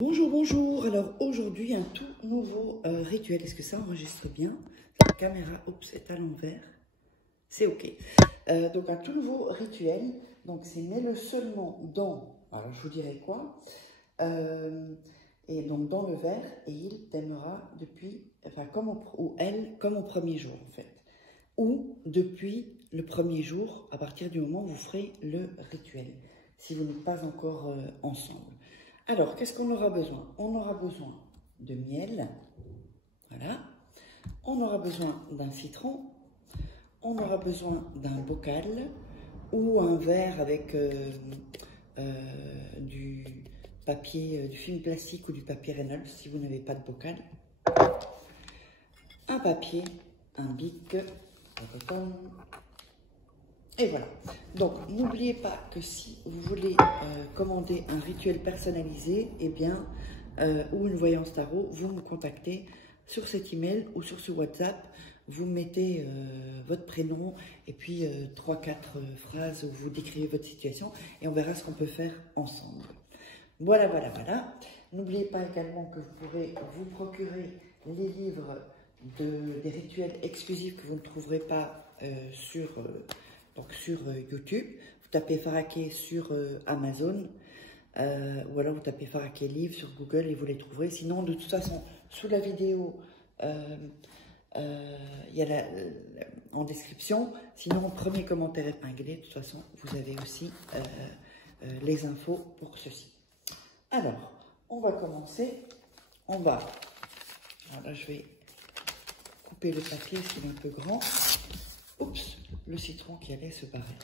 Bonjour, bonjour. Alors aujourd'hui, un tout nouveau rituel. Est-ce que ça enregistre bien? La caméra, oups, est à l'envers. C'est OK. Donc un tout nouveau rituel. Donc c'est mets-le seulement dans, alors je vous dirai quoi, et donc dans le verre, et il t'aimera depuis, enfin comme ou elle, comme au premier jour en fait. Ou depuis le premier jour, à partir du moment où vous ferez le rituel, si vous n'êtes pas encore ensemble. Alors, qu'est-ce qu'on aura besoin? On aura besoin de miel, voilà. On aura besoin d'un citron. On aura besoin d'un bocal ou un verre avec du papier, du film plastique ou du papier Reynolds si vous n'avez pas de bocal. Un papier, un bic, et voilà. Donc, n'oubliez pas que si vous voulez commander un rituel personnalisé, eh bien, ou une voyance tarot, vous me contactez sur cet email ou sur ce WhatsApp. Vous mettez votre prénom et puis 3-4 phrases où vous décrivez votre situation et on verra ce qu'on peut faire ensemble. Voilà, voilà, voilà. N'oubliez pas également que vous pourrez vous procurer les livres des rituels exclusifs que vous ne trouverez pas sur YouTube. Vous tapez Faraké sur Amazon ou alors vous tapez Faraké livre sur Google et vous les trouverez. Sinon, de toute façon, sous la vidéo, il y a en description. Sinon, premier commentaire épinglé. De toute façon, vous avez aussi les infos pour ceci. Alors, on va commencer. Alors là, je vais couper le papier s'il est un peu grand. Oups, le citron qui allait se barrer.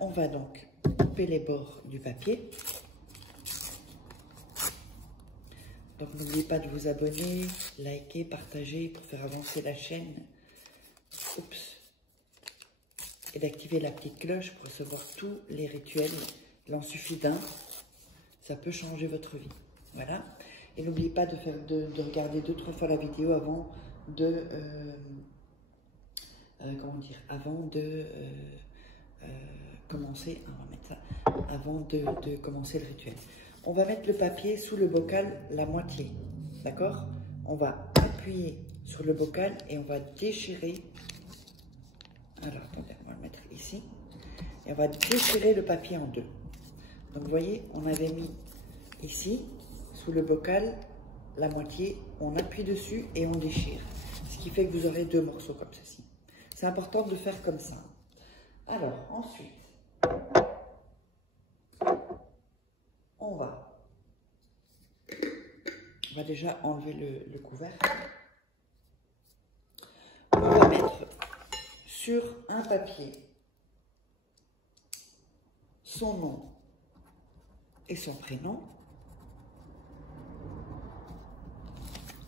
On va donc couper les bords du papier. Donc n'oubliez pas de vous abonner, liker, partager pour faire avancer la chaîne. Oups. Et d'activer la petite cloche pour recevoir tous les rituels. Il en suffit d'un. Ça peut changer votre vie. Voilà. Et n'oubliez pas de regarder 2-3 fois la vidéo avant de... commencer, on va mettre ça, avant de commencer le rituel. On va mettre le papier sous le bocal la moitié, d'accord? On va appuyer sur le bocal et on va déchirer. Alors, attendez, on va le mettre ici. Et on va déchirer le papier en deux. Donc, vous voyez, on avait mis ici, sous le bocal, la moitié. On appuie dessus et on déchire. Ce qui fait que vous aurez deux morceaux comme ceci. C'est important de le faire comme ça. Alors, ensuite, on va déjà enlever le couvercle. On va mettre sur un papier son nom et son prénom,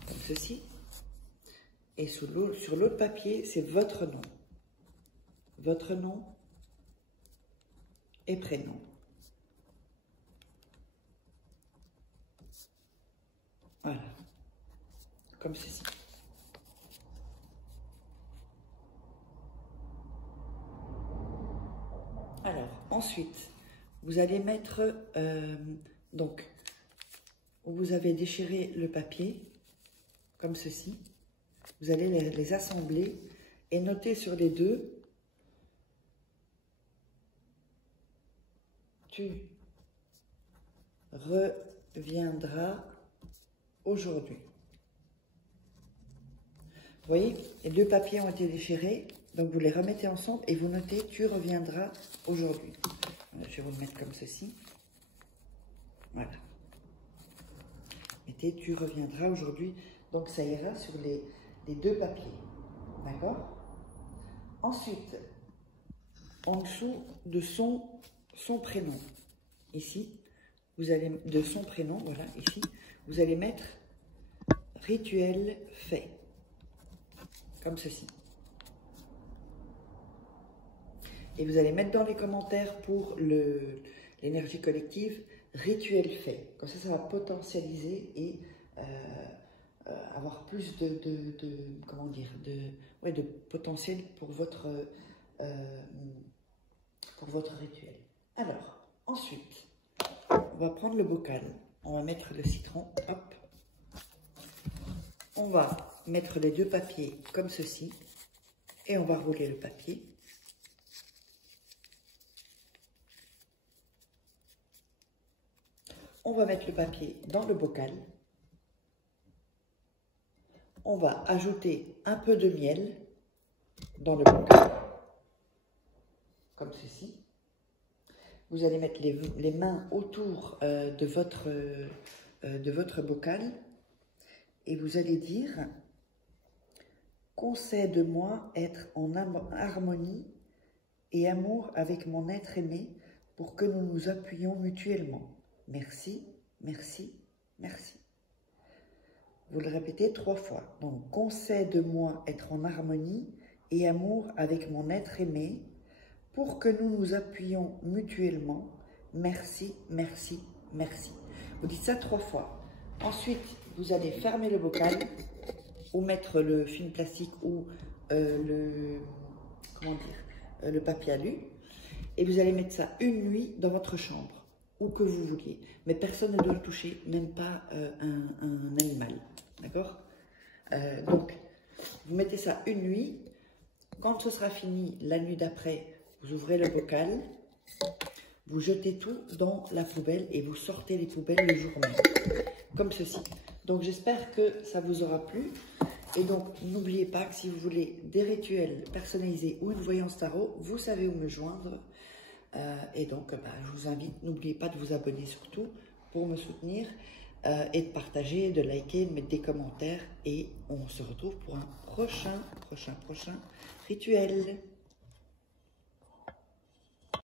comme ceci. Et sur l'autre papier, c'est votre nom. Votre nom et prénom. Voilà. Comme ceci. Alors, ensuite, vous allez mettre, donc, vous avez déchiré le papier, comme ceci. Vous allez les assembler et noter sur les deux. Tu reviendras aujourd'hui. Vous voyez, les deux papiers ont été déchirés, donc vous les remettez ensemble et vous notez « Tu reviendras aujourd'hui ». Je vais vous le mettre comme ceci. Voilà. Mettez « Tu reviendras aujourd'hui ». Donc ça ira sur les deux papiers. D'accord? Ensuite, en dessous de son prénom, ici, vous allez, de son prénom, voilà, ici, vous allez mettre rituel fait, comme ceci. Et vous allez mettre dans les commentaires pour l'énergie collective, rituel fait. Comme ça va potentialiser et avoir plus comment dire, de potentiel pour votre rituel. Alors, ensuite, on va prendre le bocal. On va mettre le citron, hop. On va mettre les deux papiers comme ceci. Et on va rouler le papier. On va mettre le papier dans le bocal. On va ajouter un peu de miel dans le bocal, comme ceci. Vous allez mettre les mains autour de votre bocal et vous allez dire « Concède-moi être en harmonie et amour avec mon être aimé pour que nous nous appuyions mutuellement. Merci, merci, merci. » Vous le répétez 3 fois. Donc, concède-moi être en harmonie et amour avec mon être aimé pour que nous nous appuyions mutuellement. Merci, merci, merci. Vous dites ça 3 fois. Ensuite, vous allez fermer le bocal ou mettre le film plastique ou le papier alu. Et vous allez mettre ça une nuit dans votre chambre, où que vous vouliez. Mais personne ne doit le toucher, même pas un animal. D'accord? Donc, vous mettez ça une nuit. Quand ce sera fini, la nuit d'après, vous ouvrez le bocal, vous jetez tout dans la poubelle et vous sortez les poubelles le jour même. Comme ceci. Donc, j'espère que ça vous aura plu. Et donc, n'oubliez pas que si vous voulez des rituels personnalisés ou une voyance tarot, vous savez où me joindre. Et donc, je vous invite, n'oubliez pas de vous abonner surtout pour me soutenir et de partager, de liker, de mettre des commentaires. Et on se retrouve pour un prochain rituel.